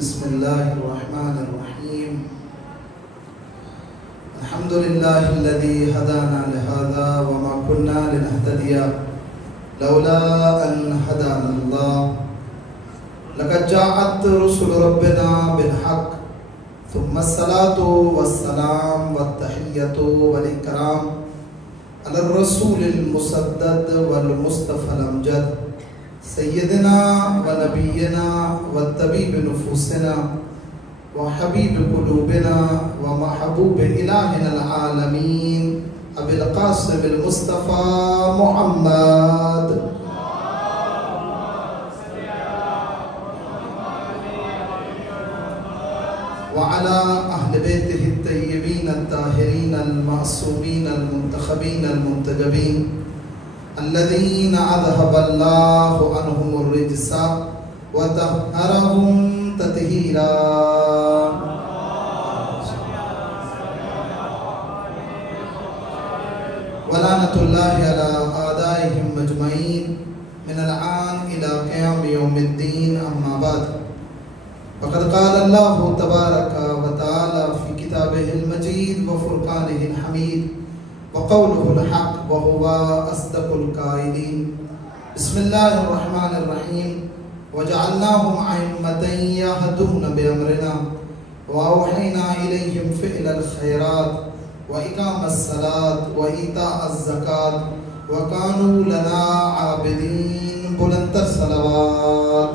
بسم الله الرحمن الرحيم. الحمد لله الذي هدانا لهذا وما كنا لنهتدي لولا أن هدانا الله. لقد جاءت رسل ربنا بالحق ثم الصلاة والسلام والتحية والإكرام على الرسول المسدد والمصطفى الأمجد سيدنا ونبينا والطبيب نفوسنا وحبيب قلوبنا ومحبوب إلهنا العالمين أبي القاسم المصطفى محمد وعلى أهل بيته الطيبين الطاهرين المعصومين المنتخبين المنتجبين الذين أذهب الله عنهم الرجس وطهرهم تطهيرا. ولعنة الله على أعدائهم أجمعين من الآن إلى قيام يوم الدين. أما بعد فقد قال الله تبارك وتعالى في كتابه المجيد وفرقانه الحميد وقوله الحق وهو أصدق القائلين. بسم الله الرحمن الرحيم. وجعلناهم أئمة يهدون بأمرنا وأوحينا إليهم فعل الخيرات وإقام الصلاة وإيتاء الزكاة وكانوا لنا عابدين. بلند الصلوات.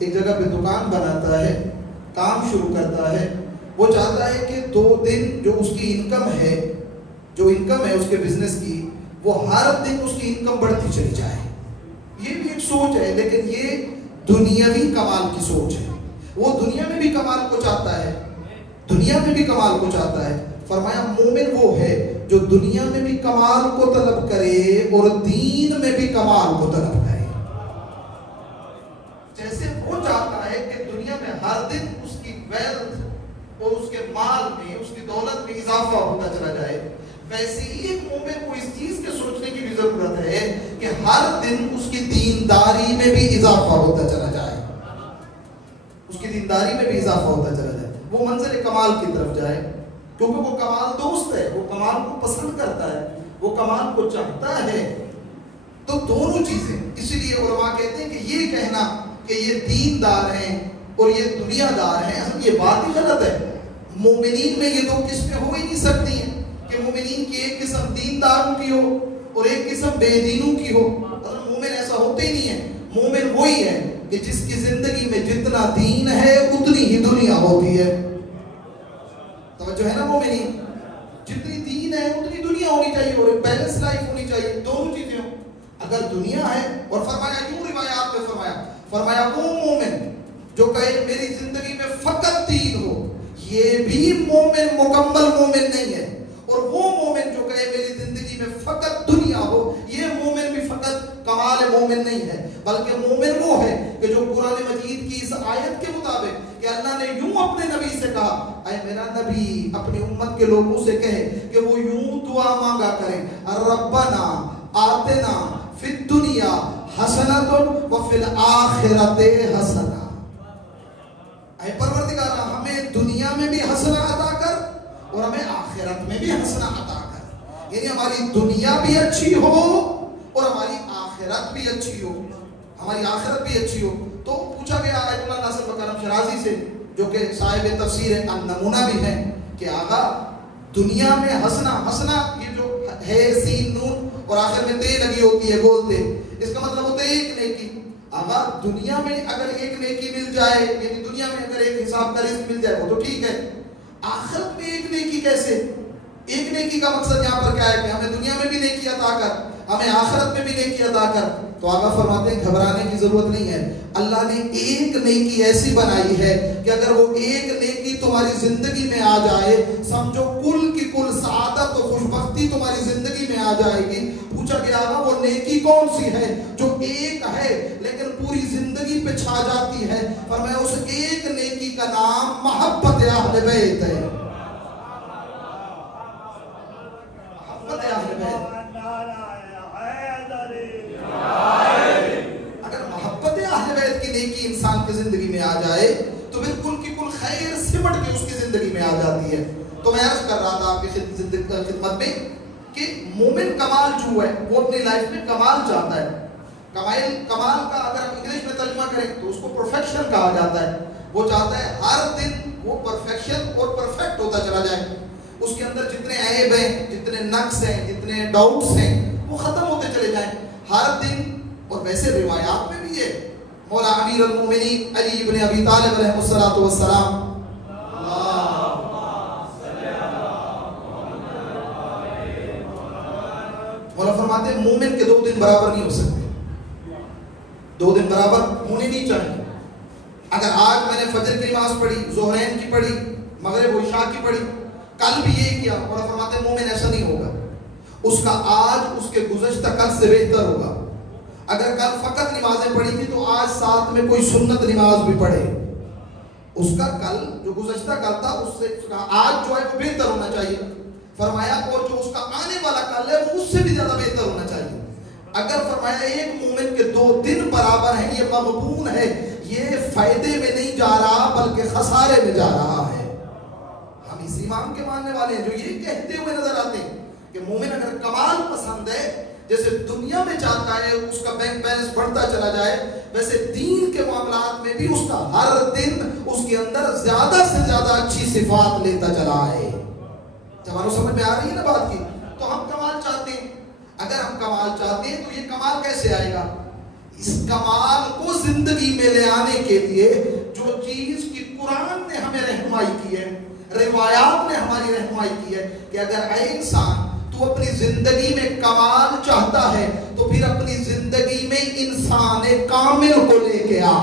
ایک جگہ پہ دکان بناتا ہے، کام شروع کرتا ہے، وہ چاہتا ہے کہ 2 دن جو اس کی انکم ہے، جو انکم ہے اس کے بزنس کی، وہ ہر دن اس کی انکم بڑھتی چلی جائے. یہ بھی ایک سوچ ہے، لیکن یہ دنیاوی کمال کی سوچ ہے. وہ دنیا میں بھی کمال کو چاہتا ہے، دنیا میں بھی کمال کو چاہتا ہے. فرمایا مومن وہ ہے جو دنیا میں بھی کمال کو طلب کرے اور دین میں بھی کمال کو طلب کرے. جیسے وہ چاہتا ہے کہ دنیا میں ہر دن اس کی ویلتھ اور اس کے مال میں، اس کی دولت میں اضافہ ہوتا چلا جائے، ویسے ہی ایک مومن کو اس چیز کے سوچنے کی بھی ضرورت ہے کہ ہر دن اس کی دینداری میں بھی اضافہ ہوتا چلا جائے، اس کی دینداری میں بھی اضافہ ہوتا چلا جائے، وہ منزل کمال کی طرف جائے. کیونکہ وہ کمال دوست ہے، وہ کمال کو پسند کرتا ہے، وہ کمال کو چاہتا ہے. تو دونوں چیزیں، اسی لیے علماء کہتے ہیں کہ یہ کہنا کہ یہ دیندار ہیں اور یہ دنیا دار ہیں، اصل یہ بات ہی غلط ہے. مومنین میں یہ 2 قسمیں ہو ہی نہیں سکتی ہیں کہ مومنین کی ایک قسم دینداروں کی ہو اور ایک قسم بے دینوں کی ہو. اصل مومن ایسا ہوتے ہی نہیں ہے. مومن وہی ہے کہ جس کی زندگی میں جتنا دین ہے اتنی ہی دنیا ہوتی ہے. توجہ ہے نا مومنین؟ جتنی دین ہے اتنی دنیا ہونی چاہیے اور ایک بیلنس لائف ہونی چاہیے، دونوں چیزیں ہوں. اگر دنیا ہے، اور فرمایا یوں روایات میں فرمایا وہ مومن جو کہے میری زندگی میں فقط دین ہو، یہ بھی مومن مکمل مومن نہیں ہے. اور وہ مومن جو کہے میری زندگی میں فقط دنیا ہو، یہ مومن بھی فقط کمال مومن نہیں ہے، بلکہ مومن وہ ہے کہ جو قرآن مجید کی اس آیت کے مطابق کہ اللہ نے یوں اپنے نبی سے کہا، اے میرا نبی اپنی امت کے لوگوں سے کہے کہ وہ یوں دعا مانگا کریں، ربنا آتنا فی الدنیا حسنۃ وفی الآخرۃ حسنۃ. اے پروردگار ہمیں دنیا میں بھی حسنہ عطا کر اور ہمیں آخرت میں بھی حسنہ عطا کر. یعنی ہماری دنیا بھی اچھی ہو اور ہماری آخرت بھی اچھی ہو، ہماری آخرت بھی اچھی ہو. تو پوچھا گیا آیت اللہ ناصر مکرم شرازی سے جو کہ صاحب تفسیر النمونہ بھی ہیں کہ آقا دنیا میں حسنہ یہ جو ہے سین نون اور آخر میں تے لگی ہوتی ہے گول تے، اس کا مطلب ہوتا ہے ایک نیکی. آقا دنیا میں اگر ایک نیکی مل جائے، یعنی دنیا میں اگر ایک حساب کا رزق مل جائے وہ تو ٹھیک ہے، آخرت میں ایک نیکی کیسے؟ ایک نیکی کا مقصد یہاں پر کیا ہے کہ ہمیں دنیا میں بھی نیکی عطا کر، ہمیں آخرت میں بھی نیکی عطا کر. تو آقا فرماتے ہیں گھبرانے کی ضرورت نہیں ہے. اللہ نے ایک نیکی ایسی بنائی ہے کہ اگر وہ ایک نیکی تمہاری زندگی میں آ جائے، سمجھو کل کی کل سعادت و خوشبختی تمہاری زندگی میں آ جائے گی. پوچھا گیا آقا وہ نیکی کون سی ہے جو ایک ہے لیکن پوری زندگی پہ چھا جاتی ہے؟ فرمایا اس ایک نیکی کا نام محبت اہل بیت ہے. محبت اہل بیت. اگر محبت اہل بیت کی نیکی انسان کی زندگی میں آ جائے تو بالکل کی کل خیر سمٹ کے اس کی زندگی میں آ جاتی ہے. تو میں عرض کر رہا تھا آپ کی خدمت میں کہ مومن کمال جو ہے وہ اپنی لائف میں کمال چاہتا ہے. کمال کا اگر ہم انگلش میں ترجمہ کریں تو اس کو پرفیکشن کہا جاتا ہے. وہ چاہتا ہے ہر دن وہ پرفیکشن اور پرفیکٹ ہوتا چلا جائے. اس کے اندر جتنے عیب ہیں، جتنے نقص ہیں، جتنے ڈاؤٹس ہیں وہ ختم ہوتے چلے جائیں ہر دن. اور ویسے روایات میں بھی ہے، مولا امیر المومنین علی ابن ابی طالب علیہ الصلوۃ والسلام مولا فرماتے ہیں مومن کے 2 دن برابر نہیں ہو سکتے، 2 دن برابر ہونے نہیں چاہیے. اگر آج میں نے فجر کی نماز پڑھی، ظہرین کی پڑھی، مغرب و عشاء کی پڑھی، کل بھی یہ کیا، مولا فرماتے ہیں مومن ایسا نہیں ہوگا. اس کا آج اس کے گزشتہ کل سے بہتر ہوگا. اگر کل فقط نمازیں پڑھی تھی تو آج ساتھ میں کوئی سنت نماز بھی پڑھے. اس کا کل جو گزشتہ کل تھا اس سے آج جو ہے وہ بہتر ہونا چاہیے. فرمایا اور جو اس کا آنے والا کل ہے وہ اس سے بھی زیادہ بہتر ہونا چاہیے. اگر فرمایا ایک مومن کے 2 دن برابر ہیں، یہ مغبون ہے، یہ فائدے میں نہیں جا رہا بلکہ خسارے میں جا رہا ہے. ہم اس امام کے ماننے والے ہیں جو یہ کہتے ہوئے نظر آتے ہیں کہ مومن اگر کمال پسند ہے، جیسے دنیا میں چاہتا ہے اس کا بینک بیلنس بڑھتا چلا جائے، ویسے دین کے معاملات میں بھی اس کا ہر دن اس کے اندر زیادہ سے زیادہ اچھی صفات لیتا چلا ہے. ہمارا سمجھ میں آ رہی ہے نا بات کی؟ تو ہم کمال چاہتے ہیں. اگر ہم کمال چاہتے ہیں تو یہ کمال کیسے آئے گا؟ اس کمال کو زندگی میں لے آنے کے لیے جو چیز کی قرآن نے ہمیں رہنمائی کی ہے، روایات نے ہماری رہنمائی کی ہے کہ اگر اے انسان تو اپنی زندگی میں کمال چاہتا ہے تو پھر اپنی زندگی میں انسان کامل کو لے کے آ،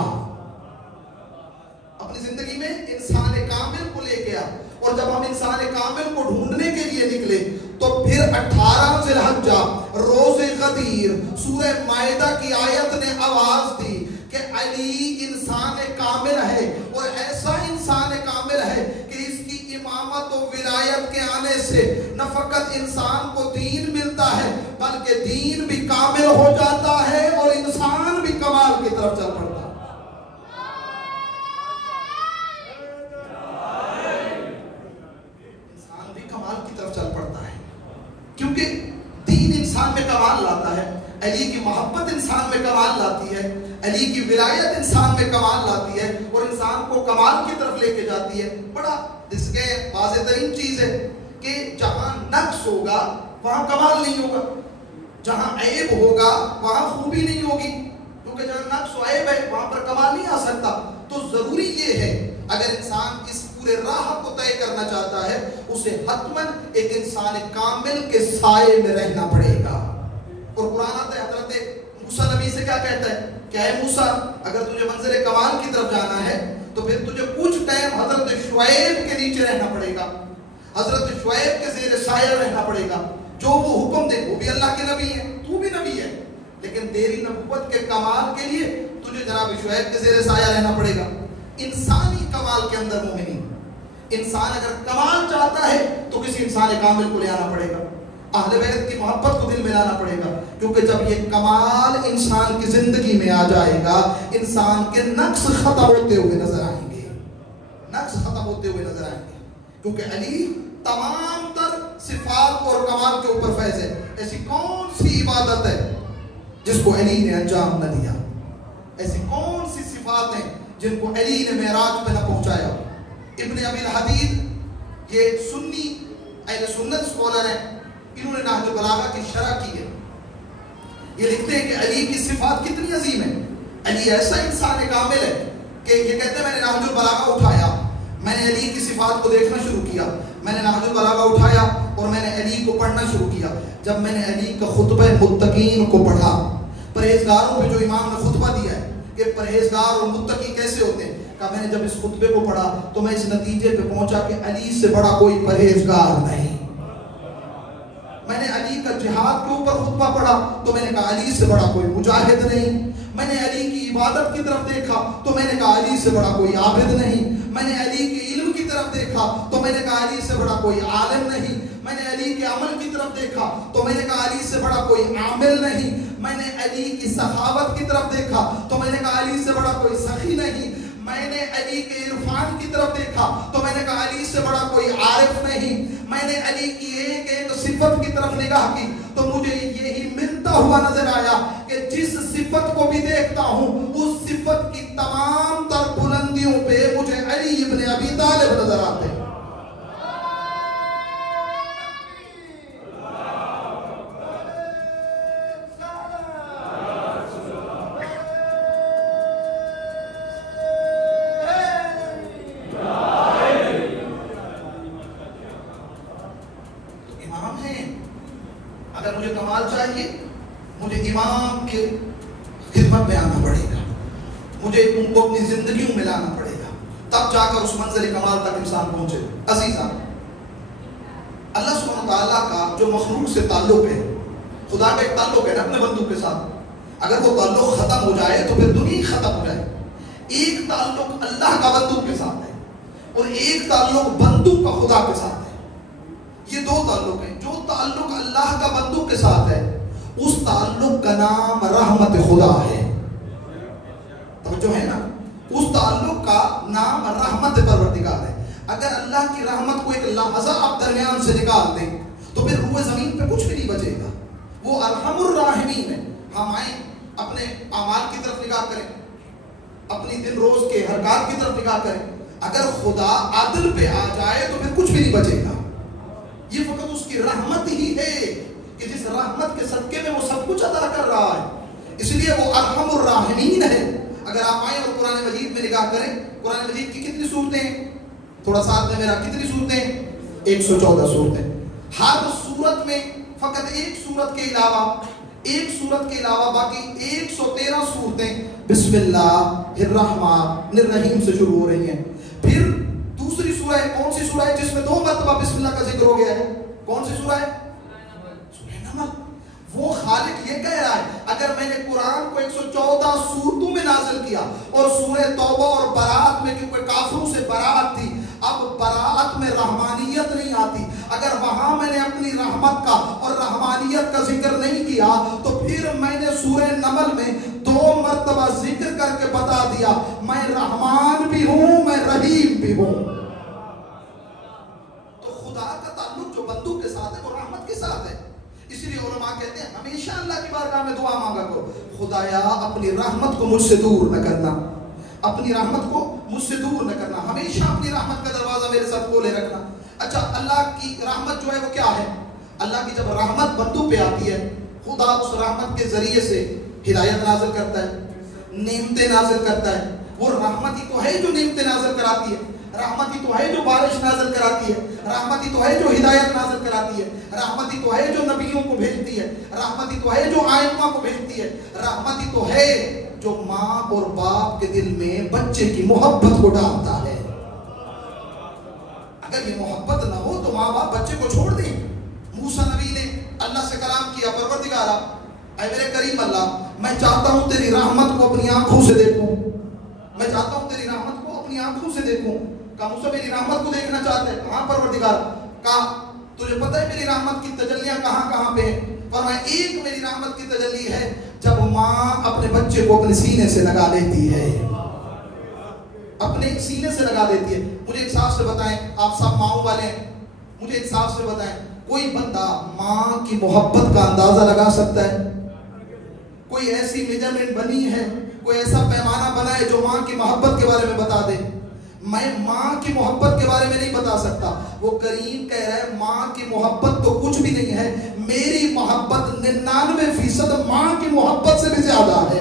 اپنی زندگی میں انسان کامل کو لے کے آ۔ اور جب ہم انسان کامل کو ڈھونڈنے کے لیے نکلے تو پھر 18 ذی الحجہ روز غدیر سورہ مائدہ کی آیت نے آواز دی کہ علی انسان کامل ہے، اور ایسا انسان کامل ہے کہ اس کی امامت و ولایت کے آنے سے نہ فقط انسان کو دین ملتا ہے بلکہ دین بھی کامل ہو جاتا ہے اور انسان بھی کمال کی طرف چل پڑتا ہے۔ انسان بھی کمال کی طرف چل پڑتا ہے، کیونکہ دین انسان میں کمال لاتا ہے، علی کی محبت انسان میں کمال لاتی ہے، علی کی ولایت انسان میں کمال لاتی ہے اور انسان کو کمال کی طرف لے کے جاتی ہے۔ بڑا اس کے واضح ترین چیز ہے کہ جہاں نقص ہوگا وہاں کمال نہیں ہوگا، جہاں عیب ہوگا وہاں خوبی نہیں ہوگی، کیونکہ جہاں نقص و عیب ہے وہاں پر کمال نہیں آ سکتا۔ تو ضروری یہ ہے اگر انسان اس پورے راہ کو طے کرنا چاہتا ہے اسے حتماً ایک انسان کامل کے سائے میں رہنا پڑے گا۔ اور قرآن آتا ہے حضرت موسیٰ نبی سے کیا کہتا ہے کہ اے موسیٰ اگر تجھے منظر کمال کی طرف جانا ہے تو پھر تجھے کچھ ٹائم حضرت شعیب کے نیچے رہنا پڑے گا، حضرت شعیب کے زیر سایہ رہنا پڑے گا، جو وہ حکم دے، وہ بھی اللہ کے نبی ہیں، تو بھی نبی ہے، لیکن تیری نبوت کے کمال کے لیے تجھے جناب شعیب کے زیر سایہ رہنا پڑے گا۔ انسانی کمال کے اندر مومنی، انسان اگر کمال چاہتا ہے تو کسی انسان کامل کو لے آنا پڑے گا، اہل بیت کی محبت کو دل میں لانا پڑے گا، کیونکہ جب یہ کمال انسان کی زندگی میں آ جائے گا انسان کے نقص ختم ہوتے ہوئے نظر آئیں گے، نقص ختم ہوتے ہوئے نظر آئیں گے، کیونکہ علی تمام تر صفات اور کمال کے اوپر فیض ہے۔ ایسی کون سی عبادت ہے جس کو علی نے انجام نہ دیا؟ ایسی کون سی صفات ہیں جن کو علی نے معراج پہ نہ پہنچایا؟ ابن ابی الحدید یہ سنی اہل سنت اسکالر ہیں، انہوں نے نہج البلاغہ کی شرح کی ہے، یہ لکھتے ہیں کہ علی کی صفات کتنی عظیم ہے۔ علی ایسا انسان کامل ہے کہ یہ کہتے ہیں میں نے نہج البلاغہ اٹھایا، میں نے علی کی صفات کو دیکھنا شروع کیا، میں نے نہج البلاغہ اٹھایا اور میں نے علی کو پڑھنا شروع کیا۔ جب میں نے علی کا خطبہ متقین کو پڑھا، پرہیزگاروں پہ جو امام نے خطبہ دیا ہے کہ پرہیزگار اور متقی کیسے ہوتے ہیں، کہا میں نے جب اس خطبے کو پڑھا تو میں اس نتیجے پہ پہنچا کہ علی سے بڑا کوئی پرہیزگار نہیں۔ میں نے علی کا جہاد کے اوپر خطبہ پڑھا تو میں نے کہا علی سے بڑا کوئی مجاہد نہیں۔ میں نے علی کی عبادت کی طرف دیکھا تو میں نے کہا علی سے بڑا کوئی عابد نہیں۔ میں نے علی کے علم کی طرف دیکھا تو میں نے کہا علی سے بڑا کوئی عالم نہیں۔ میں نے علی کے عمل کی طرف دیکھا تو میں نے کہا علی سے بڑا کوئی عامل نہیں۔ میں نے علی کی سخاوت کی طرف دیکھا تو میں نے کہا علی سے بڑا کوئی سخی نہیں۔ میں نے علی کے عرفان کی طرف دیکھا تو میں نے کہا علی سے بڑا کوئی عارف نہیں۔ میں نے علی کی ایک ایک صفت کی طرف نگاہ کی تو مجھے یہی ملتا ہوا نظر آیا کہ جس صفت کو بھی دیکھتا ہوں اس صفت کی تمام تر بلندیوں پہ مجھے علی ابن ابی طالب نظر آتے ہیں۔ اگر مجھے کمال چاہیے مجھے امام کے خدمت میں آنا پڑے گا، مجھے ان کو اپنی زندگیوں میں لانا پڑے گا، تب جا کر اس منزل کمال تک انسان پہنچے۔ عزیزاں، اللہ سبحانہ تعالیٰ کا جو مخلوق سے تعلق ہے، خدا کا ایک تعلق ہے نا اپنے بندوں کے ساتھ، اگر وہ تعلق ختم ہو جائے تو پھر دنیا ختم ہو جائے۔ ایک تعلق اللہ کا بندوں کے ساتھ ہے اور ایک تعلق بندوں کا خدا کے ساتھ ہے۔ یہ دو تعلق ہیں۔ جو تعلق اللہ کا بندوں کے ساتھ ہے اس تعلق کا نام رحمت خدا ہے، توجہ ہے نا، اس تعلق کا نام رحمت پروردگار ہے۔ اگر اللہ کی رحمت کو ایک لحظہ آپ درمیان سے نکال دیں تو پھر روئے زمین پہ کچھ بھی نہیں بچے گا۔ وہ ارحم الراحمین ہے۔ ہم آئیں اپنے اعمال کی طرف نگاہ کریں، اپنی دن روز کے حرکات کی طرف نگاہ کریں، اگر خدا عدل پہ آ جائے تو پھر کچھ بھی نہیں بچے گا۔ یہ فقط اس کی رحمت ہی ہے کہ جس رحمت کے صدقے میں وہ سب کچھ عطا کر رہا ہے۔ اس لیے وہ ارحم الراحمین ہے۔ اگر آپ آئیں اور قرآن مجید میں نگاہ کریں، قرآن مجید کی کتنی صورتیں ہیں؟ تھوڑا ساتھ میں میرا، کتنی صورتیں ہیں؟ 114 صورتیں۔ ہر صورت میں فقط ایک صورت کے علاوہ باقی 113 صورتیں بسم اللہ الرحمن الرحیم سے شروع ہو رہی ہیں۔ پھر دوسری سورہ ہے، کون سی سورہ ہے جس میں 2 مرتبہ بسم اللہ کا ذکر ہو گیا ہے؟ کون سی سورہ ہے؟ سورہ نمل۔ وہ خالق یہ کہہ رہا ہے اگر میں نے قرآن کو 114 صورتوں میں نازل کیا اور سورہ توبہ اور برات میں، کیونکہ کافروں سے برات تھی، اب برات میں رحمانیت نہیں آتی، اگر وہاں میں نے اپنی رحمت کا اور رحمانیت کا ذکر نہیں کیا تو پھر میں نے سورہ نمل میں 2 مرتبہ ذکر کر کے بتا دیا میں رحمان بھی ہوں، میں رحیم بھی ہوں۔ تو خدا کا تعلق جو بندوں کے ساتھ ہے وہ رحمت کے ساتھ ہے۔ اسی لیے علماء کہتے ہیں ہمیشہ اللہ کی بارگاہ میں دعا مانگا کرو، خدایا اپنی رحمت کو مجھ سے دور نہ کرنا، اپنی رحمت کو مجھ سے دور نہ کرنا، ہمیشہ اپنی رحمت کا دروازہ میرے ساتھ کھولے رکھنا۔ اچھا، اللہ کی رحمت جو ہے وہ کیا ہے؟ اللہ کی جب رحمت بندوں پہ آتی ہے، خدا اس رحمت کے ذریعے سے ہدایت نازل کرتا ہے، نعمتیں نازل کرتا ہے۔ وہ رحمت ہی تو ہے جو نعمتیں نازل کراتی ہے، رحمت ہی تو ہے جو بارش نازل کراتی ہے، رحمت ہی تو ہے جو ہدایت نازل کراتی ہے، رحمت ہی تو ہے جو نبیوں کو بھیجتی ہے، رحمت ہی تو ہے جو آئمہ کو بھیجتی ہے، رحمت ہی تو ہے جو ماں اور باپ کے دل میں بچے کی محبت کو ڈالتا ہے۔ اگر یہ محبت نہ ہو تو ماں باپ بچے کو چھوڑ دیں۔ موسیٰ نبی نے اللہ سے کلام کیا، پروردگارا اے میرے کریم اللہ، میں چاہتا ہوں تیری رحمت کو اپنی آنکھوں سے دیکھوں، میں چاہتا ہوں تیری رحمت کو اپنی آنکھوں سے دیکھوں۔ کہا موسیٰ میری رحمت کو دیکھنا چاہتے ہیں؟ ہاں پروردگار۔ کہا تجھے پتہ ہے میری رحمت کی تجلیاں کہاں کہاں پہ ہیں؟ فرمایا ایک میری رحمت کی تجلی ہے جب ماں اپنے بچے کو اپنے سینے سے لگا لیتی ہے، اپنے سینے سے لگا دیتی ہے۔ مجھے انصاف سے بتائیں، آپ سب ماؤں والے ہیں، مجھے انصاف سے بتائیں کوئی بندہ ماں کی محبت کا اندازہ لگا سکتا ہے؟ کوئی ایسی میجرمنٹ بنی ہے، کوئی ایسا پیمانہ بنا ہے جو ماں کی محبت کے بارے میں بتا دے؟ میں ماں کی محبت کے بارے میں نہیں بتا سکتا۔ وہ کریم کہہ رہا ہے ماں کی محبت تو کچھ بھی نہیں ہے، میری محبت 99% ماں کی محبت سے بھی زیادہ ہے۔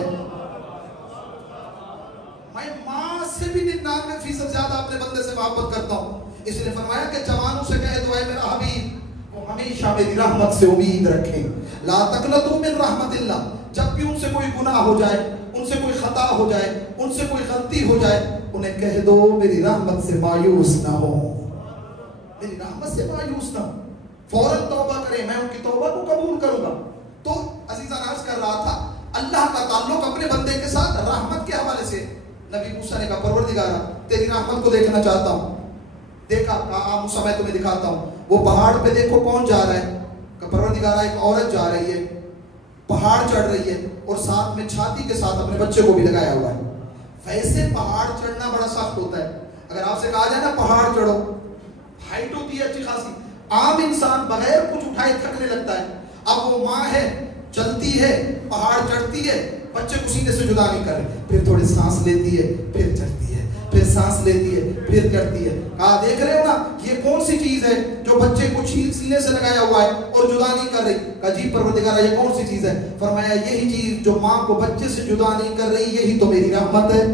میں ماں سے بھی 99% زیادہ اپنے بندے سے محبت کرتا ہوں۔ اس نے فرمایا کہ جوانوں سے کہہ دو اے میرا حبیب وہ ہمیشہ میری رحمت سے امید رکھیں، لا تقنطوا من رحمت اللہ۔ جب بھی ان سے کوئی گناہ ہو جائے، ان سے کوئی خطا ہو جائے، ان سے کوئی غلطی ہو جائے، انہیں کہہ دو میری رحمت سے مایوس نہ ہو، میری رحمت سے مایوس نہ ہو، فوراً توبہ کریں، میں ان کی توبہ کو قبول کروں گا۔ تو عزیزان عرض کر رہا تھا اللہ کا تعلق اپنے بندے کے ساتھ رحمت کے حوالے سے۔ نبی موسیٰ نے کہا پروردگارا تیری رحمت کو دیکھنا چاہتا ہوں۔ دیکھا، کہا موسیٰ میں تمہیں دکھاتا ہوں۔ وہ پہاڑ پہ دیکھو کون جا رہا ہے؟ کہا پروردگارا ایک عورت جا رہی ہے، پہاڑ چڑھ رہی ہے اور ساتھ میں چھاتی کے ساتھ اپنے بچے کو بھی لگایا ہوا ہے۔ ویسے پہاڑ چڑھنا بڑا سخت ہوتا ہے، اگر آپ سے کہا جائے نا پہاڑ چڑھو، ہائٹ ہوتی ہے اچھی خاصی، عام انسان بغیر کچھ اٹھائے تھکنے لگتا ہے۔ اب وہ ماں ہے، چلتی ہے، پہاڑ چڑھتی ہے، بچے کو سینے سے جدا نہیں کر رہے، پھر تھوڑی سانس لیتی ہے، پھر چڑھتی ہے، پھر سانس لیتی ہے، پھر چڑھتی ہے۔ کہا دیکھ رہے ہو نا یہ کون سی چیز ہے جو بچے کو سینے سے لگایا ہوا ہے اور جدا نہیں کر رہی؟ کہا جی پروردگارا یہ کون سی چیز ہے؟ فرمایا یہی چیز جو ماں کو بچے سے جدا نہیں کر رہی، یہی تو میری رحمت ہے۔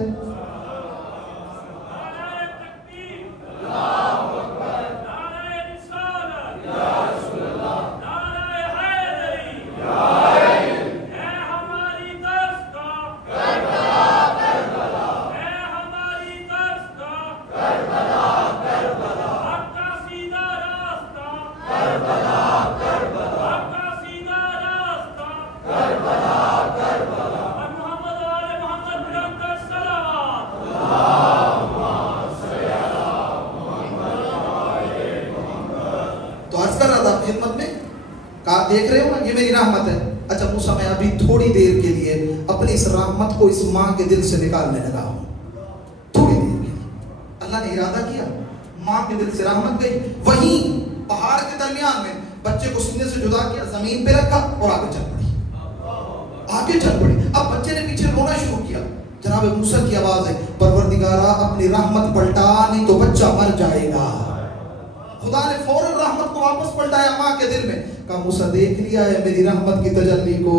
دیکھ رہے ہو نا یہ میری رحمت ہے۔ اچھا موسیٰ میں ابھی تھوڑی دیر کے لیے اپنی اس رحمت کو اس ماں کے دل سے نکالنے لگا ہوں، تھوڑی دیر کے لیے۔ اللہ نے ارادہ کیا، ماں کے دل سے رحمت گئی، وہیں پہاڑ کے درمیان میں بچے کو سینے سے جدا کیا، زمین پہ رکھا اور آگے چل پڑی، آگے چل پڑی۔ اب بچے نے پیچھے رونا شروع کیا، جناب موسیٰ کی آواز ہے پروردگارا اپنی رحمت پلٹا نہیں تو بچہ مر جائے گا۔ خدا نے فوراً رحمت کو واپس پلٹایا ماں کے دل میں۔ کہا موسیٰ دیکھ لیا ہے میری رحمت کی تجلی کو،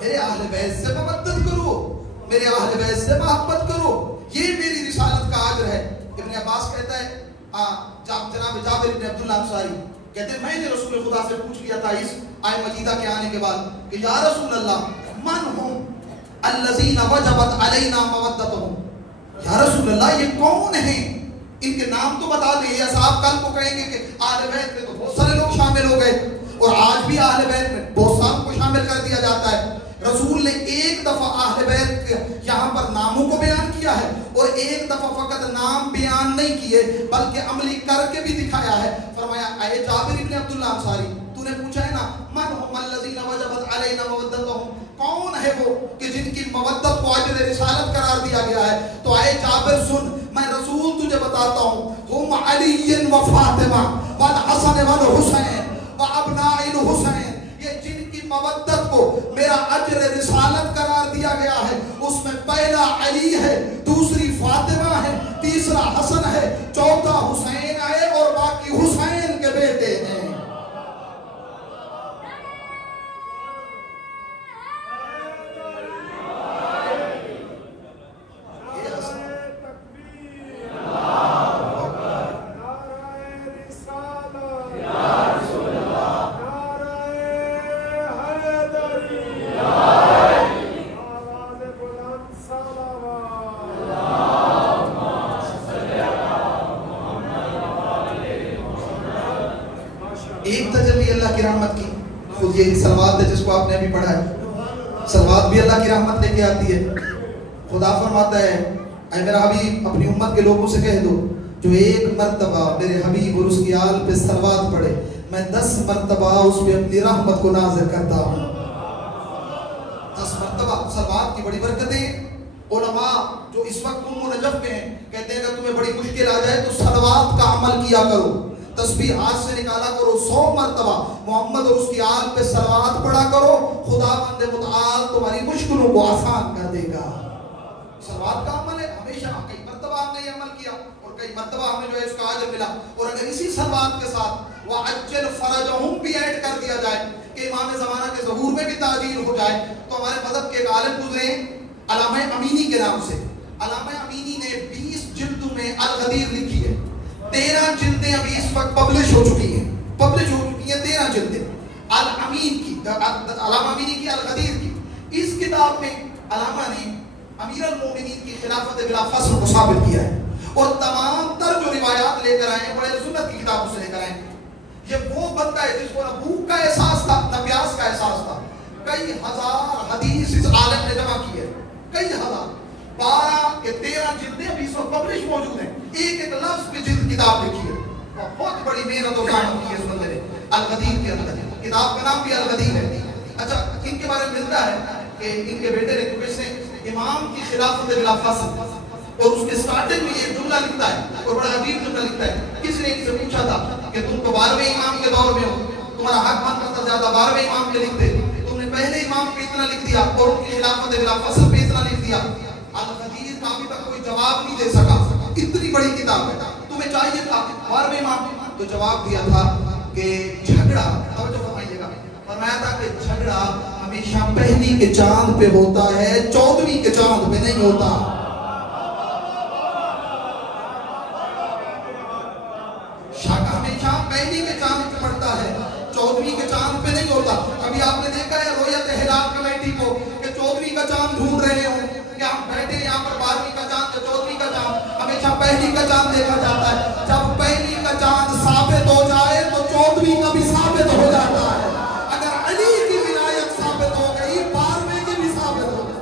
میرے اہل بیت سے مودت کرو، میرے اہل بیت سے محبت کرو، یہ میری رسالت کا اجر ہے۔ ابن عباس کہتا ہے، جناب جابر بن عبداللہ انصاری کہتے ہیں میں نے رسول خدا سے پوچھ لیا تھا اس آیت مجیدہ کے آنے کے بعد کہ یا رسول اللہ من ہم الذین وجبت علینا مودتہم، یا رسول اللہ یہ کون ہیں، ان کے نام تو بتا دیں، ایسا آپ کل کو کہیں گے کہ اہل بیت میں تو بہت سارے لوگ شامل ہو گئے، اور آج بھی اہل بیت میں بہت ساروں کو شامل کر دیا جاتا ہے۔ رسول نے ایک دفعہ اہل بیت یہاں پر ناموں کو بیان کیا ہے، اور ایک دفعہ فقط نام بیان نہیں کیے بلکہ عملی کر کے بھی دکھایا ہے۔ فرمایا اے جابر بن عبداللہ انصاری تو نے پوچھا ہے نا من هم الذین وجبت علینا مودتہم، کون ہے وہ کہ جن کی مودت کو اجر رسالت قرار دیا گیا ہے، تو اے جابر سن میں رسول تجھے بتاتا ہوں، ہم علی و فاطمہ والحسن والحسین وابناء الحسین، یہ جن کی مودت کو میرا اجر رسالت قرار دیا گیا ہے اس میں پہلا علی ہے، دوسری فاطمہ ہے، تیسرا حسن ہے، چوتھا حسین ہے، اور باقی حسین کے بیٹے ہیں۔ ایک تجلی اللہ کی رحمت کی، خود یہ صلوات ہے جس کو آپ نے ابھی پڑھا ہے، صلوات بھی اللہ کی رحمت لے کے آتی ہے۔ خدا فرماتا ہے اے میرا حبیب اپنی امت کے لوگوں سے کہہ دو جو ایک مرتبہ میرے حبیب اور اس کی آل پہ صلوات پڑھے میں 10 مرتبہ اس پہ اپنی رحمت کو نازل کرتا ہوں۔ 10 مرتبہ صلوات کی بڑی برکتیں۔ علماء جو اس وقت ام و نجف میں ہیں کہتے ہیں اگر تمہیں بڑی مشکل آ جائے تو صلوات کا عمل کیا کرو، تسبیح ہاتھ سے نکالا کرو، 100 مرتبہ محمد اور اس کی آل پہ صلوات پڑھا کرو، خدا بند متعال تمہاری مشکلوں کو آسان کر دے گا۔ صلوات کا عمل ہے، ہمیشہ کئی مرتبہ ہم نے یہ عمل کیا اور کئی مرتبہ ہمیں جو ہے اس کا اجر ملا، اور اگر اسی صلوات کے ساتھ وَعَجِّلْ فَرَجَهُمْ بھی ایڈ کر دیا جائے کہ امام زمانہ کے ظہور میں بھی تعجیل ہو جائے، تو ہمارے مذہب کے ایک عالم گزرے علامہ امینی کے نام سے۔ علامہ امینی نے 20 جلدوں میں الغدیر لکھی ہے، 13 جلدیں ابھی اس وقت پبلش ہو چکی ہیں 13 جلدیں الامین کی، علامہ امینی کی الغدیر کی۔ اس کتاب میں علامہ نے امیر المومنین کی خلافت بلا فصل کو ثابت کیا ہے، اور تمام تر جو روایات لے کر آئے ہیں وہ اہل سنت کی کتابوں سے لے کر آئے ہیں۔ یہ وہ بندہ ہے جس کو نہ بھوک کا احساس تھا نہ پیاس کا احساس تھا، کئی ہزار حدیث اس عالم نے جمع کی ہے، کئی ہزار، 12 کے 13 جلدیں ابھی اس وقت پبلش موجود ہیں، ایک ایک لفظ پہ جلد کتاب لکھی ہے، بہت بڑی محنت اور محنت کی ہے اس بندے نے۔ الغدیر کے اندر کتاب کا نام بھی الغدیر ہے۔ اچھا ان کے بارے میں ملتا ہے کہ ان کے بیٹے نے کیونکہ اس نے امام کی خلافت بلا فصل اور اس کے سٹارٹنگ میں یہ جملہ لکھتا ہے اور بڑا عجیب جملہ لکھتا ہے۔ کسی نے ان سے پوچھا تھا کہ تم تو 12ویں امام کے دور میں ہو، تمہارا حق بن کرتا زیادہ 12ویں امام کے لکھ دے، تم نے پہلے امام پہ اتنا لکھ دیا اور ان کی خلافت بلا فصل پہ اتنا لکھ دیا۔ الغدیر کا ابھی تک کوئی جواب نہیں دے سکا، اتنی بڑی کتاب ہے، تمہیں چاہیے تھا 12ویں امام، تو جواب دیا تھا کہ جھگڑا، توجہ فرمائیے گا، فرمایا تھا کہ جھگڑا ہمیشہ پہلی کے چاند پہ ہوتا ہے، 14ویں کے چاند پہ نہیں ہوتا۔ شک ہمیشہ پہلی کے چاند پہ پڑتا ہے، 14ویں کے چاند پہ نہیں ہوتا۔ ابھی آپ نے دیکھا ہے رویت ہلال کمیٹی کو کہ 14ویں کا چاند ڈھونڈ رہے ہوں کہ ہم بیٹھے یہاں پر 12ویں کا چاند یا 14ویں کا چاند، ہمیشہ پہلی کا چاند دیکھا جاتا ہے۔ جب پہلی کا چاند ثابت ہو جائے تو 14ویں کا بھی ثابت ہو جاتا ہے۔ اگر علی کی ولایت ثابت ہو گئی 12ویں کی بھی ثابت ہو گئی۔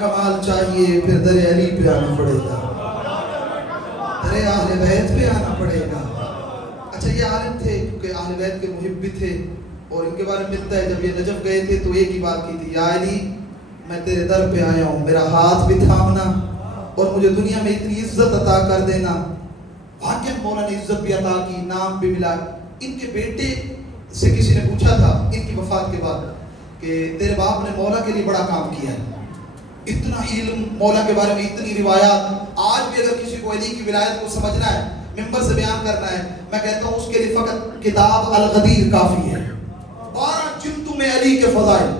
کمال چاہیے پھر در علی پہ آنا پڑے گا، در اہل بیت پہ آنا پڑے گا۔ اچھا یہ عالم تھے کیونکہ اہل بیت کے محب بھی تھے، اور ان کے بارے میں ملتا ہے جب یہ نجف گئے تھے تو ایک ہی بات کی تھی، یا علی میں تیرے در پہ آیا ہوں، میرا ہاتھ بھی تھامنا اور مجھے دنیا میں اتنی عزت عطا کر دینا۔ واقعی مولا نے عزت بھی عطا کی، نام بھی ملا۔ ان کے بیٹے سے کسی نے پوچھا تھا ان کی وفات کے بعد کہ تیرے باپ نے مولا کے لیے بڑا کام کیا ہے، اتنا علم مولا کے بارے میں، اتنی روایات۔ آج بھی اگر کسی کو علی کی ولایت کو سمجھنا ہے، ممبر سے بیان کرنا ہے، میں کہتا ہوں اس کے لیے فقط کتاب الغدیر کافی ہے۔ 12 جلدوں میں علی کے فضائل،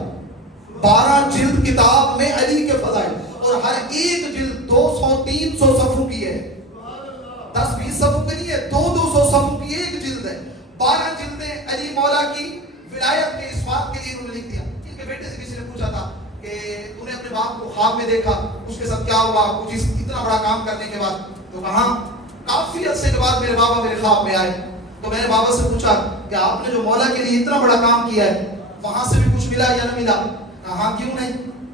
12 جلد کتاب میں علی کے فضائل، اور ہر ایک جلد 200-300 صفحوں کی ہے، 10-20 صفحوں کی نہیں ہے، 200-200 صفحوں کی ایک جلد ہے۔ 12 جلدیں علی مولا کی ولایت کے اس بات کے لیے انہوں نے لکھ دیا۔ ان کے بیٹے سے کسی نے پوچھا تھا کہ تو نے اپنے باپ کو خواب میں دیکھا، اس کے ساتھ کیا ہوا کچھ اتنا بڑا کام کرنے کے بعد؟ تو کہا کافی عرصے کے بعد میرے بابا میرے خواب میں آئے، تو میں نے بابا سے پوچھا کہ آپ نے جو مولا کے لیے اتنا بڑا کام کیا ہے وہاں سے بھی کچھ ملا یا نہ ملا؟ کہا کیوں نہیں؟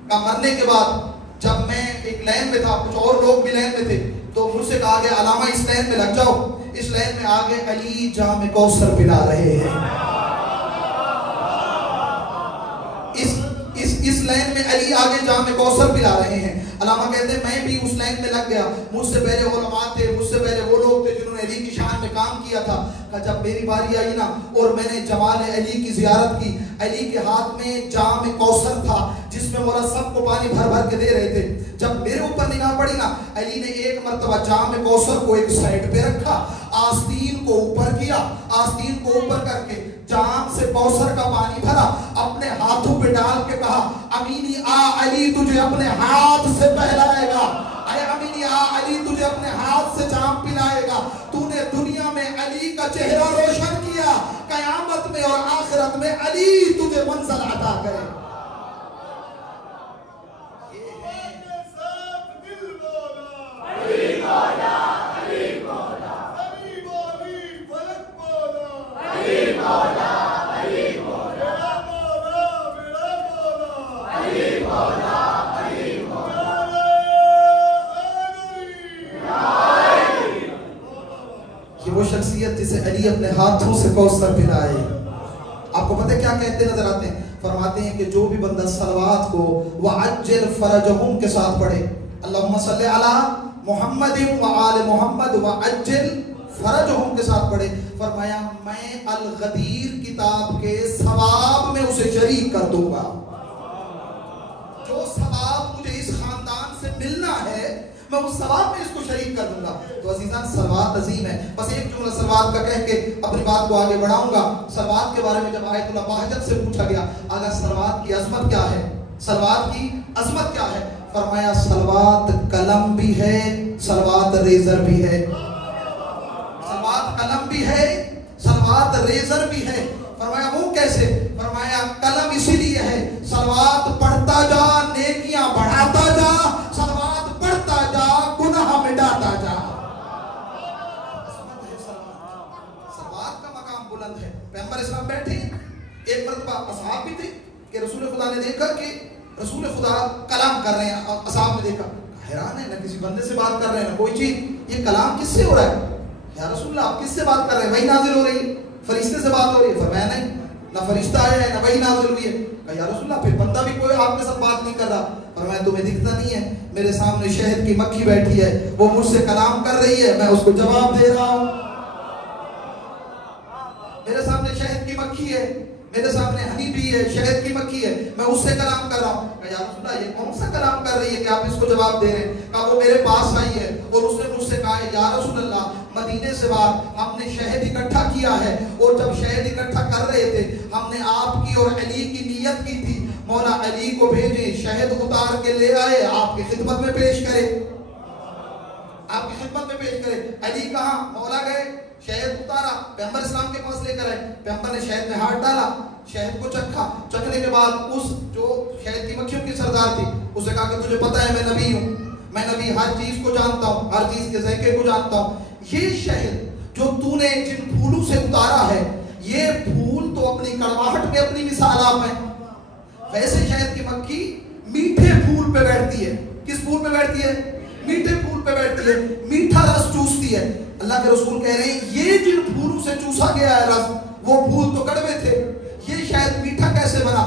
کہا مرنے کے بعد جب میں ایک لائن میں تھا، کچھ اور لوگ بھی لائن میں تھے، تو مجھ سے کہا گیا علامہ اس لائن میں لگ جاؤ، اس لائن میں آگے علی جام کوثر پلا رہے ہیں، اس لائن میں علی آگے جام کوثر پلا رہے ہیں۔ علامہ کہتے ہیں میں بھی اس لائن میں لگ گیا، مجھ سے پہلے علماء تھے، مجھ سے پہلے وہ لوگ تھے جنہوں نے علی کی شان میں کام کیا تھا۔ کہ جب میری باری آئی نا اور میں نے جمال علی کی زیارت کی، علی کے ہاتھ میں جام کوثر تھا جس میں مولا سب کو پانی بھر بھر کے دے رہے تھے۔ جب میرے اوپر نگاہ پڑی نا، علی نے ایک مرتبہ جام کوثر کو ایک سائڈ پہ رکھا، آستین کو اوپر کیا، آستین کو اوپر کر کے جام سے کوثر کا پانی بھرا، اپنے ہاتھوں پہ ڈال کے کہا امینی آ علی تجھے اپنے ہاتھ سے پہلائے گا، اے امینی آ علی تجھے اپنے ہاتھ سے جام پلائے گا۔ تو نے دنیا میں علی کا چہرہ روشن کیا، قیامت میں اور آخرت میں علی تجھے منزل عطا کرے۔ یہ وہ شخصیت جسے علی اپنے ہاتھوں سے کوثر پلائے۔ آپ کو پتہ کیا کہتے نظر آتے ہیں؟ فرماتے ہیں کہ جو بھی بندہ صلوات کو وعجل فرجہم کے ساتھ پڑھے، اللہم صلی علی محمد وآل محمد وعجل فرجہم کے ساتھ پڑھے، فرمایا میں الغدیر کتاب کے ثواب میں اسے شریک کر دوں گا۔ جو ثواب مجھے اس خاندان سے ملنا ہے میں اس ثواب میں اس کو شریک کر دوں گا۔ تو عزیزان صلوات عظیم ہے۔ بس ایک جملہ صلوات کا کہہ کے اپنی بات کو آگے بڑھاؤں گا۔ صلوات کے بارے میں جب آیت اللہ بہجت سے پوچھا گیا آگا صلوات کی عظمت کیا ہے، صلوات کی عظمت کیا ہے، فرمایا صلوات قلم بھی ہے، صلوات ریزر بھی ہے، صلوات قلم بھی ہے، صلوات ریزر بھی ہے۔ فرمایا وہ کیسے؟ فرمایا قلم اسی لیے ہے صلوات پڑھتا جا نیکیاں بڑھاتا جا، صلوات پڑھتا جا گناہ مٹاتا جا۔ صلوات کا مقام بلند ہے۔ پیغمبر اسلام بیٹھے، ایک مرتبہ اصحاب بھی تھے کہ رسول خدا نے دیکھا کہ رسول خدا کلام کر رہے ہیں، اصحاب نے دیکھا، حیران ہے، نہ کسی بندے سے بات کر رہے ہیں نہ کوئی چیز، یہ کلام کس سے ہو رہا ہے؟ یا رسول اللہ آپ کس سے بات کر رہے ہیں؟ وہی نازل ہو رہی ہے، فرشتے سے بات ہو رہی ہے؟ فرمایا نہیں، نہ فرشتہ آیا ہے نہ وہی نازل ہوئی ہے۔ کہا یا رسول اللہ پھر بندہ بھی کوئی آپ کے ساتھ بات نہیں کر رہا؟ فرمایا تمہیں دکھتا نہیں ہے میرے سامنے شہد کی مکھی بیٹھی ہے، وہ مجھ سے کلام کر رہی ہے، میں اس کو جواب دے رہا ہوں۔ میرے سامنے شہد کی مکھی ہے، میرے سامنے ہنی بھی ہے، شہد کی مکھی ہے، میں اس سے کلام کر رہا ہوں۔ کہا یا رسول اللہ یہ کون سا کلام کر رہی ہے کہ آپ اس کو جواب دے رہے ہیں؟ کہا وہ میرے پاس آئی ہے اور اس نے مجھ سے کہا یا رسول اللہ مدینے سے باہر ہم نے شہد اکٹھا کیا ہے، اور جب شہد اکٹھا کر رہے تھے ہم نے آپ کی اور علی کی نیت کی تھی مولا علی کو بھیجیں شہد اتار کے لے آئے آپ کی خدمت میں پیش کرے، آپ کی خدمت میں پیش کرے۔ علی کہاں؟ مولا گئے، شہد اتارا، پیغمبر اسلام کے پاس لے کر آئے، پیغمبر نے شہد میں ہاتھ ڈالا، شہد کو چکھا، چکھنے کے بعد اس جو شہد کی مکھیوں کی سردار تھی اسے کہا کہ تجھے پتہ ہے میں نبی ہوں، میں نبی ہر چیز کو جانتا ہوں، ہر چیز کے ذائقے کو جانتا ہوں، یہ شہد جو تو نے جن پھولوں سے اتارا ہے یہ پھول تو اپنی کڑواہٹ میں اپنی مثال آپ ہیں، ویسے شہد کی مکھی میٹھے پھول پہ بیٹھتی ہے۔ کس پھول پہ بیٹھتی ہے؟ میٹھے پھول پہ بیٹھتی ہے، میٹھا رس چوستی ہے۔ اللہ کے رسول کہہ رہے ہیں یہ جن پھولوں سے چوسا گیا ہے رس وہ پھول تو کڑوے تھے، یہ شہد میٹھا کیسے بنا؟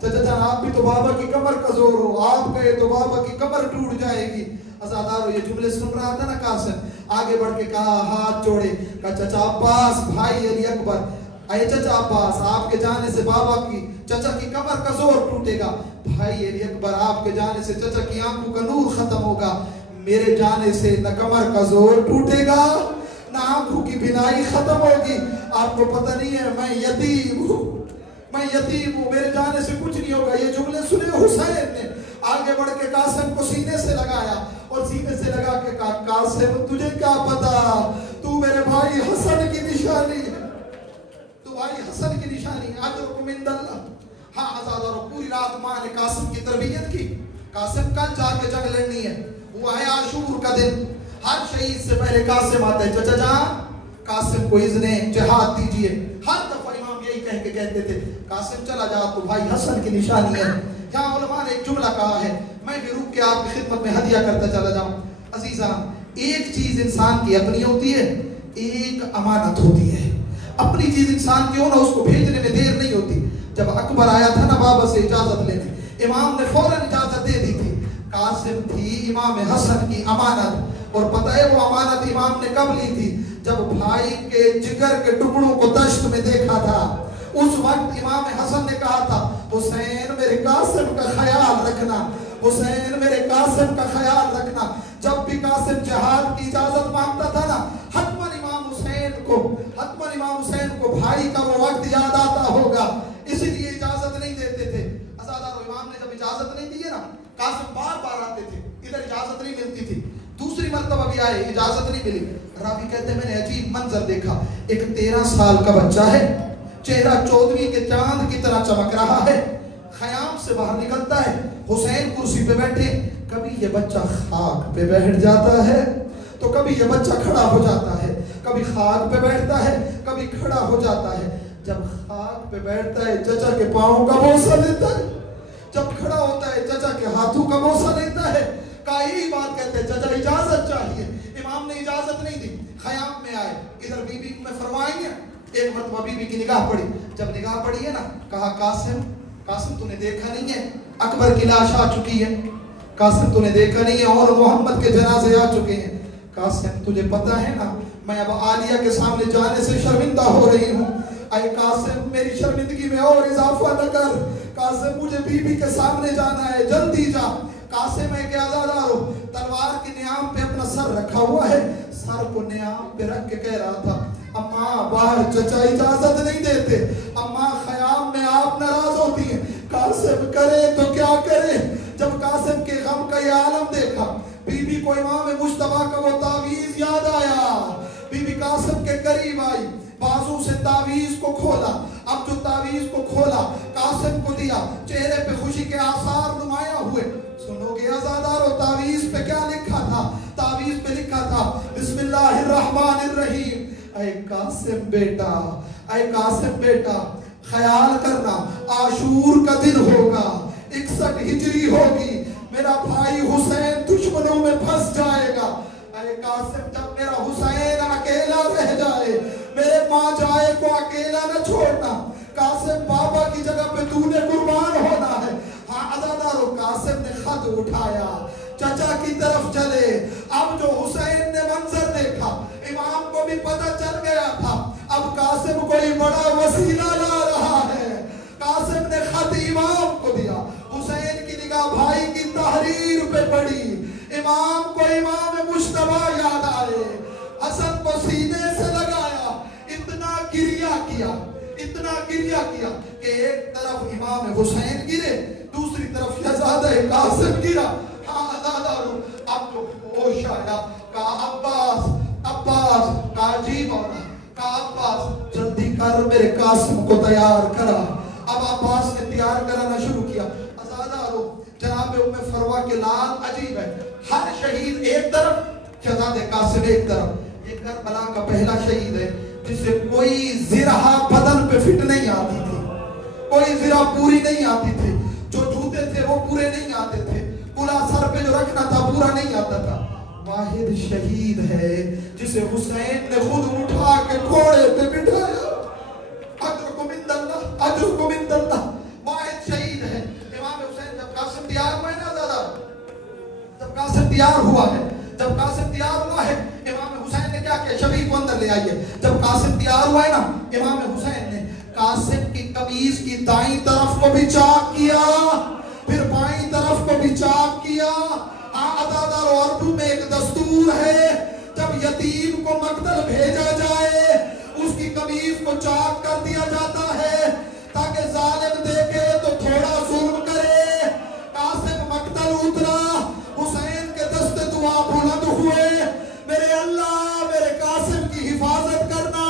چچا جان آپ بھی تو بابا کی کمر کمزور ہو، آپ گئے تو بابا کی کمر ٹوٹ جائے گی۔ عزادارو یہ جملے سن رہا تھا نا قاسم، آگے بڑھ کے کہا، ہاتھ جوڑے، کہا چچا عباس بھائی علی اکبر، اے چچا عباس آپ کے جانے سے بابا کی چچا کی کمر کا زور ٹوٹے گا، بھائی علی اکبر آپ کے جانے سے چچا کی آنکھوں کا نور ختم ہوگا، میرے جانے سے نہ کمر کا زور ٹوٹے گا نہ آنکھوں کی بینائی ختم ہوگی۔ آپ کو پتہ نہیں ہے میں یتیم ہوں، میرے جانے سے کچھ نہیں ہوگا۔ یہ جملے سنے حسین نے، آگے بڑھ کے قاسم کو سینے سے لگایا اور سینے سے لگا کے کہا، قاسم تجھے کیا پتا، تو میرے بھائی حسن کی نشانی ہے، تو بھائی حسن کی نشانی، اجرکم عند اللہ۔ ہاں عزادارو پوری رات ماں نے قاسم کی تربیت کی، قاسم کل جا کے جنگ لڑنی ہے، وہ ہے عاشور کا دن، ہر شہید سے پہلے قاسم آتا ہے، چچا جان قاسم کو اذن جہاد دیجئے، ہر دفعہ امام یہی کہہ کے کہتے تھے، قاسم چلا جا تو بھائی حسن کی نشانی ہے۔ یہاں علماء نے ایک جملہ کہا ہے، میں بھی رک کے آپ کی خدمت میں ہدیہ کرتا چلا جاؤں۔ عزیزان ایک چیز انسان کی اپنی ہوتی ہے، ایک امانت ہوتی ہے، اپنی چیز انسان کی ہو نا اس کو بھیجنے میں دیر نہیں ہوتی۔ جب اکبر آیا تھا نا بابا سے اجازت لینے، امام نے فوراً اجازت دے دی تھی، قاسم تھی امام حسن کی امانت، اور پتہ ہے وہ امانت امام نے کب لی تھی؟ جب بھائی کے جگر کے ٹکڑوں کو دشت میں دیکھا تھا، اس وقت امام حسن نے کہا تھا، حسین میرے قاسم کا خیال رکھنا، حسین میرے قاسم کا خیال رکھنا۔ جب بھی قاسم جہاد کی اجازت مانگتا تھا نا، حتماً امام حسین کو بھائی کا وہ وقت یاد آتا ہوگا، اسی لیے اجازت نہیں دیتے تھے۔ عزادارو امام نے جب اجازت نہیں دی ہے نا، قاسم بار بار آتے تھے، ادھر اجازت نہیں ملتی تھی، دوسری مرتبہ بھی آئے اجازت نہیں ملی۔ راوی کہتے ہیں میں نے عجیب منظر دیکھا، ایک 13 سال کا بچہ ہے، چہرہ 14ویں کے چاند کی طرح چمک رہا ہے، خیام سے باہر نکلتا ہے، حسین کرسی پہ بیٹھے، کبھی یہ بچہ خاک پہ بیٹھ جاتا ہے تو کبھی یہ بچہ کھڑا ہو جاتا ہے، کبھی خاک پہ بیٹھتا ہے کبھی کھڑا ہو جاتا ہے۔ جب خاک پہ بیٹھتا ہے چچا کے پاؤں کا بوسہ لیتا ہے، جب کھڑا ہوتا ہے چچا کے ہاتھوں کا بوسہ لیتا ہے۔ کہا یہی بات کہتے ہیں چچا اجازت چاہیے، امام نے اجازت نہیں دی، خیام میں آئے، ادھر بی بی میں فرمائیں گے، ایک مرتبہ بی بی کی نگاہ پڑی، جب نگاہ پڑی ہے نا، کہا قاسم تو نے دیکھا نہیں ہے اکبر کی لاش آ چکی ہے، قاسم تو نے دیکھا نہیں ہے اور محمد کے جنازے آ چکے ہیں، قاسم تجھے پتہ ہے نا میں اب عالیہ کے سامنے جانے سے شرمندہ ہو رہی ہوں، اے قاسم میری شرمندگی میں اور اضافہ نہ کر، قاسم مجھے بی بی کے سامنے جانا ہے، جلدی جا۔ قاسم ہے کہ عزادارو تلوار کی نیام پہ اپنا سر رکھا ہوا ہے، سر کو نیام پہ رکھ کے کہہ رہا تھا، اماں باہر چچا اجازت نہیں دیتے، اماں خیام میں آپ ناراض ہوتی ہیں، قاسم کرے تو کیا کرے۔ جب قاسم کے غم کا یہ عالم دیکھا، بی بی کو امام مجتبیٰ کا وہ تعویذ یاد آیا، بی بی قاسم کے قریب آئی، بازو سے تعویذ کو کھولا، اب جو تعویذ کو کھولا قاسم کو دیا، چہرے پہ خوشی کے آثار نمایاں ہوئے۔ سنو گے عزادارو تعویذ پہ کیا لکھا تھا؟ تعویذ پہ لکھا تھا بسم اللہ الرحمن الرحیم، اے قاسم بیٹا خیال کرنا عاشور کا دن ہوگا، 61 ہجری ہوگی، میرا بھائی حسین دشمنوں میں پھنس جائے گا، اے قاسم جب میرا حسین اکیلا رہ جائے، میرے ماں جائے کو اکیلا نہ چھوڑنا، قاسم بابا کی جگہ پہ تو نے قربان ہونا ہے۔ ہاں عزادارو قاسم نے خط اٹھایا، چچا کی طرف چلے، اب جو حسین نے منظر دیکھا امام کو بھی پتہ چل گیا تھا، اب قاسم کوئی بڑا وسیلہ لا رہا ہے، قاسم نے خط امام کو دیا، حسین کی نگاہ بھائی کی تحریر پہ پڑی، امام کو امام مجتبیٰ یاد آئے، حسن کو سینے سے لگایا، اتنا گریہ کیا کہ ایک طرف امام حسین گرے، دوسری طرف شہزادہ قاسم گرا۔ ہاں عزادارو اب جو ہوش آیا، کہا عباس کہا عجیب ہونا، کہا عباس جلدی کر میرے قاسم کو تیار کرا۔ اب عباس نے تیار کرانا شروع کیا۔ عزادارو جناب ام فروہ کے لال عجیب ہے، ہر شہید ایک طرف، شہزادہ قاسم ایک طرف، یہ کربلا کا پہلا شہید ہے جسے کوئی زرہ بدن پہ فٹ نہیں آتی تھی، کوئی زرہ پوری نہیں آتی تھی، جو جوتے تھے وہ پورے نہیں آتے تھے، کلا سر پہ جو رکھنا تھا پورا نہیں آتا تھا۔ واحد شہید ہے جسے حسین نے خود اٹھا کے گھوڑے پہ بٹھایا، اجرکم عند اللہ، اجرکم عند اللہ، واحد شہید ہے تیار ہوا ہے. جب قاسم تیار ہوا ہے امام حسین نے کیا کیا؟ شبیہ کو اندر لے آئیے. جب قاسم تیار ہوا ہے نا امام حسین نے قاسم کی قمیض کی دائیں طرف کو بھی چاک کیا, پھر بائیں طرف کو بھی چاک کیا. عدادار و اردو میں ایک دستور ہے, جب یتیم کو مقتل بھیجا جائے اس کی قمیض کو چاک کر دیا جاتا ہے تاکہ ظالم دیکھے تو تھوڑا ظلم کرے. قاسم مقتل اترا, حسین کے دست دعا بلند ہوئے, میرے اللہ میرے قاسم کی حفاظت کرنا.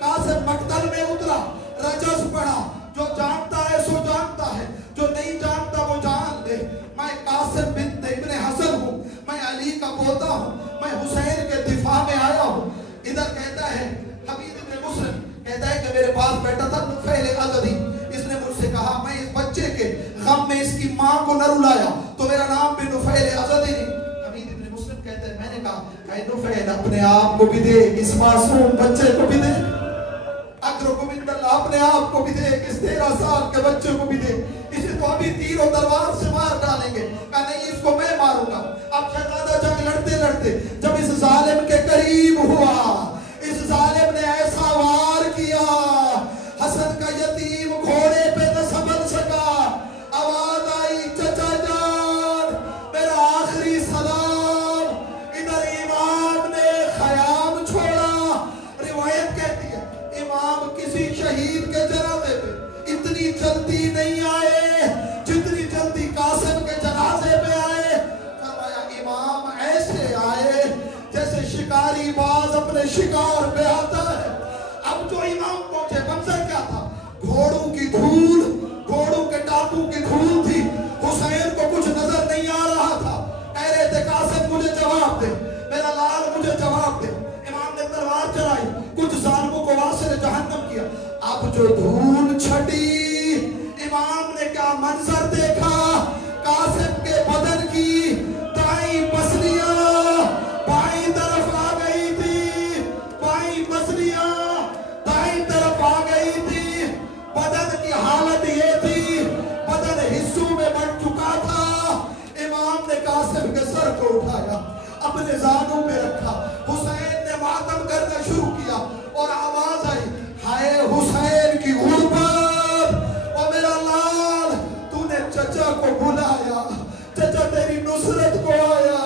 قاسم مقتل میں اترا, رجز پڑھا. جو جانتا ہے سو جانتا ہے, جو نہیں جانتا وہ جان لے. میں قاسم بن ابن حسن ہوں, میں علی کا پوتا ہوں, میں حسین کے دفاع میں آیا ہوں. ادھر کہتا ہے حبیب ابن مسلم کہتا ہے کہ میرے پاس بیٹھا تھا نفیل ازدی, اس نے مجھ سے کہا میں اس بچے کے غم میں اس کی ماں کو نہ رلایا تو میرا نام بھی نفیل ازدی نہیں. حبیب ابن مسلم کہتا ہے میں نے کہا اے نفیل اپنے آپ کو بھی دے, اس معصوم بچے کو بھی دے. اگر گوبند اللہ اپنے آپ کو بھی دے, اس 13 سال کے بچے کو بھی دے. اسے تو ابھی تیر و تلوار سے مار ڈالیں گے. کہا نہیں اس کو میں ماروں گا. اب شہزادہ جنگ لڑتے لڑتے جب اس ظالم کے قریب ہوا, اس ظالم نے ایسا وار کیا حسن کا یتیم گھوڑے پہ نہ سنبھل سکا. آواز آئی چچا جان میرا آخری سلام. ادھر امام نے خیام چھوڑا. روایت کہتی ہے امام کسی شہید کے جنازے پہ اتنی جلدی نہیں آئے جتنی جلدی قاسم کے جنازے پہ آئے. فرمایا امام ایسے آئے جیسے شکاری باز اپنے شکار پہ آتا ہے. اب جو امام پہنچے منظر کیا تھا؟ گھوڑوں کی دھول, گھوڑوں کے ٹاپوں کی دھول تھی. حسین کو کچھ نظر نہیں آ رہا تھا. کہہ رہے تھے قاسم مجھے جواب دے, میرا لال مجھے جواب دے. امام نے تلوار چلائی, کچھ ظالموں کو واصل جہنم کیا. اب جو دھول چھٹی امام نے کیا منظر دیکھا؟ قاسم کے بدن کی دائیں پسلیاں بائیں طرف آ گئی تھی, بائیں پسلیاں دائیں طرف آ گئی تھی. بدن کی حالت یہ تھی بدن حصوں میں بٹ چکا تھا. امام نے قاسم کے سر کو اٹھایا, اپنے زانوں میں رکھا. حسین نے ماتم کرنا شروع کیا اور آواز آئی ہائے حسین کی غربت. اور میرا لال تو نے چچا کو بلایا, چچا تیری نصرت کو آیا.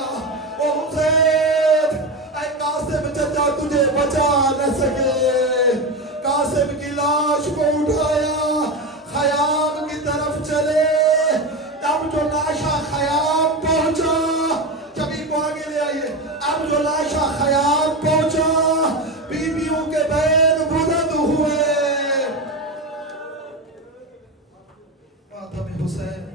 او حسین اے قاسم چچا تجھے بچا نہ سکے. قاسم کی لاش کو اٹھایا, خیام کی طرف چلے. اب جو لاشا خیام پہنچا, چبی کو آگے لے آئیے. اب جو لاشا خیام پہنچا بیویوں کے بین بلند ہوئے. ماتم حسین